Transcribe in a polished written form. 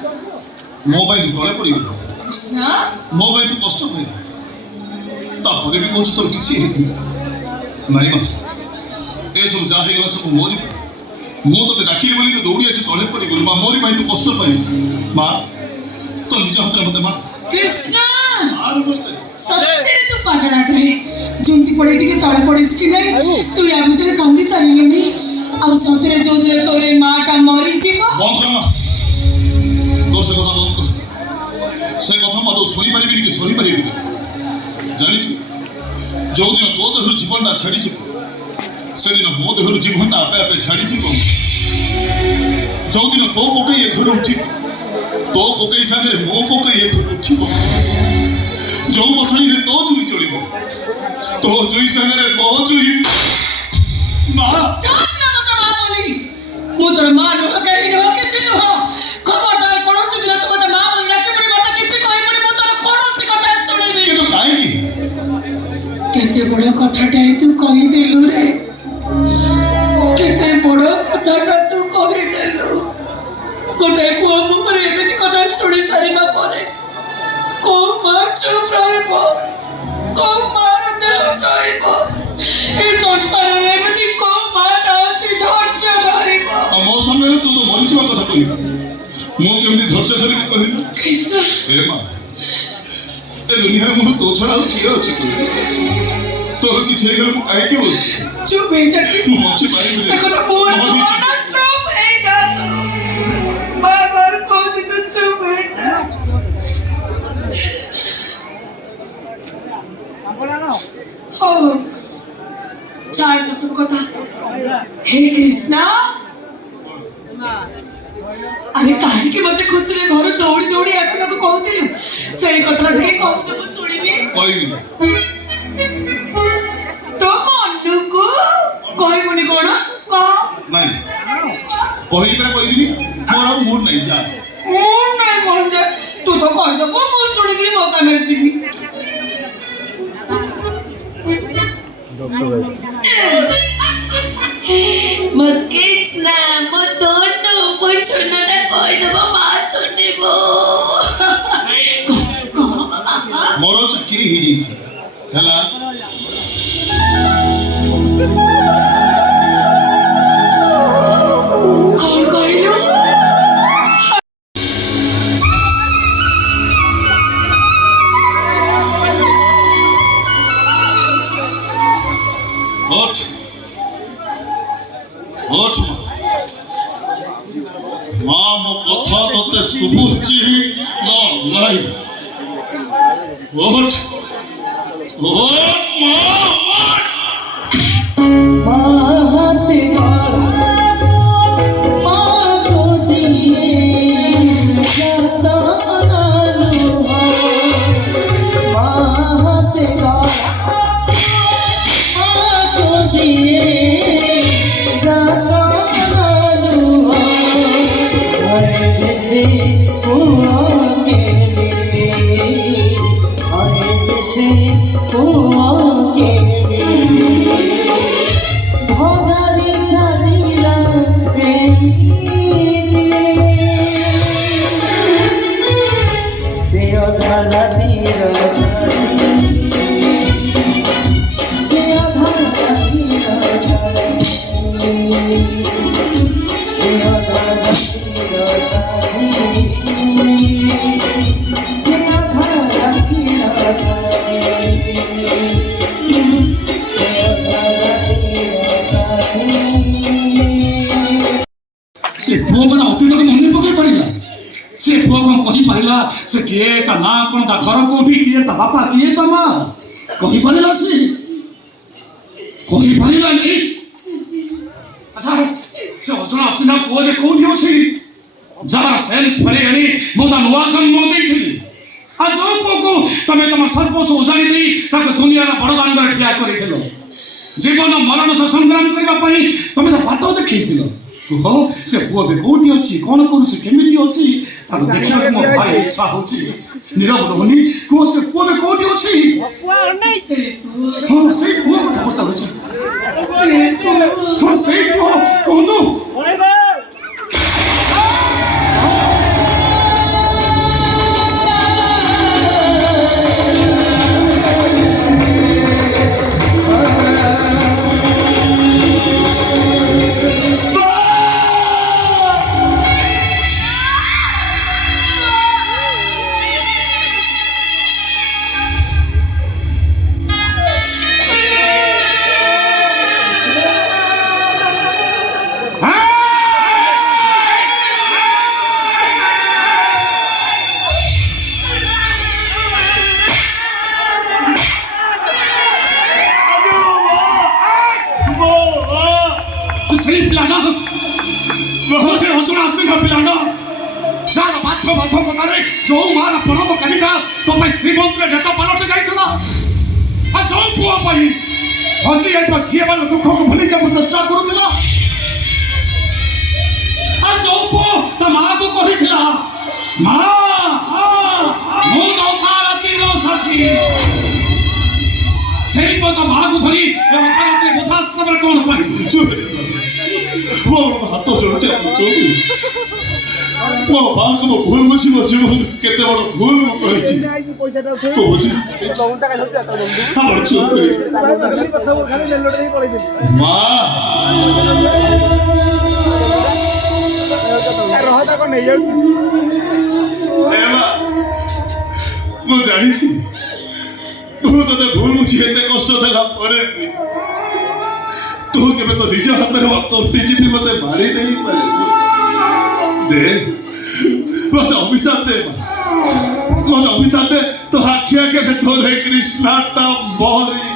Mobile तले पड़ी गल कृष्णा मोबाइल तो कष्ट भाई तापर भी कौन तोर किसी नाई माँ ए सब जहाँ गला सब मोरी मु तो डाकिली बोली तो दौड़ी आसी तले पड़ी गल माँ मोरी माँ तो कष्ट पाई माँ तो निज हाथ मत माँ कृष्णा बसते सत्य तू पागलाट है जंती पड़े टिके तले पड़े कि नहीं तू या भीतर कांदी सारिलुनी और सतरे जो दिले तोरे माटा मरी जीव बंद कर माँ तो से कथा बंद कर से कथा मत सोई पारिबी कि सोई पारिबी जानि जो दिन तो देहर जीवन ना छाड़ी जीव से दिन मो देहर जीवन ना आपे आपे छाड़ी जीव जो दिन तो कोके ये घर उठी तो कोके सागरे मो कोके ये घर उठी जो मसाई रे तो जुई चलिबो तो जुई सागरे मो जुई मां काना मत मां बोली मो तोर मां न कहि न किछ न हो खबरदार कोनो से दिला तो मत मां बोली ना के मत किछ कहि मो तोर कोनो से कथा सुनिबी के तो काई केते बड़ कथाटा तू कहि देलु रे केते बड़ कथाटा तू कहि देलु गोटे पुओ मुहरे एमिति कथा सुनि सारिबा परे को मां चुप रहइबो को मार देह सहिबो ए संसार रे एमिति को मार अछि धैर्य धरिबो मो सामने तू तो मरि जीवा कथा कहि मो केमति धैर्य धरिबी कहि कृष्ण ए मां ए दुनिया रे मो तो छड़ा किए अछि कहि तोर किसी गल को काहे के बोल चुप है जा तू मच्छी मारी मुझे सको तो बोल तो ना चुप है जा तू बार को तो चुप है जा हो चार ससुर कथा हे कृष्णा अरे काहे के मते खुशी रे घर दौड़ी दौड़ी आसना को कहतिलु सेही कथा के कहू तो सुनिबी कोई तो मनु को कहबुनी कोन क नहीं कोई पर कोई नहीं मोरा मूड नहीं जा मूड नहीं कोन जा तू तो कह दो मु सुनी के मौका मेरे जीवी मकेच ना मो दोनों मो छुनटा कह दबो मा छुनेबो को मामा मोरो चाकरी ही जी हला कौन कहलु हट हट मां मो कथा तते सुबुची ना नहीं हट हट से पुओ कथा अतीत को मन पकई परिला से पुओ कौन कही परिला से किए ता ना कौन ता घर कोठी किए ता बापा किए ता मां कही परिला से कही परिला नहीं अच्छा से अजना असिना पुओ रे कोठी अछि जरा सेल्स परेगनी मोदा नुवासन मोदी थी आज पुओ तमे तम सर्वस्व उजाड़ी दे ताको दुनिया रा बड़ दांडर ठिया करिथिलो जीवन मरण से संग्राम करबा पई तमे तो बाटो देखिथिलो हो से पुओ बे कोठी अछि कोन करू से केमिति अछि ताको देखिया मो भाई इच्छा होछि नीरव रहनी को से पुओ बे कोठी अछि पुआ नहीं से हां से पुओ कथा पछा होछि हां से पुओ कोंदो पिलाना वो से हसुना सिंह पिलाना सारा बाथो बाथो पतारे जो मारा पनो तो कनिका तो भाई श्रीमंत रे नेता पालते जाइतला आ जो पुआ पई हसी एक बार सिए वाला दुख को भूली के चेष्टा करूतला आ जो पुआ त मां को कहितला मां मो तो खाराती रो सखी सेई पता मां को धरी ए खाराती बुधा सब कोन पई चुप वो हाथ जोड़ते चोरी वो बात को भूल मुझे जीवन केते बड़ भूल मु करछि पैसाटा उठे ओ जी लौंटा का लौटा तो लौंटा हमर चुप कथा वो खाली लेलोड दे पळै देली मां रहता को नहीं जाऊ एला मु जानी छी ମୁଁ ତତେ ଭୁଲ ବୁଝି ଏତେ କଷ୍ଟ ଦେଲା ପରେ ବି ତୁ କେବେ ତ ନିଜ ହାତରେ ତୋଟି ଚିପି ମତେ ମାରି ଦେଇପାରିବୁ। ଦେ ମତେ ଅଭିଶାପ ଦେ ମତେ ଅଭିଶାପ ଦେ। ତୋ ଆଖି ଆଗରେ ତୋରେ କୃଷ୍ଣାଟା ମରି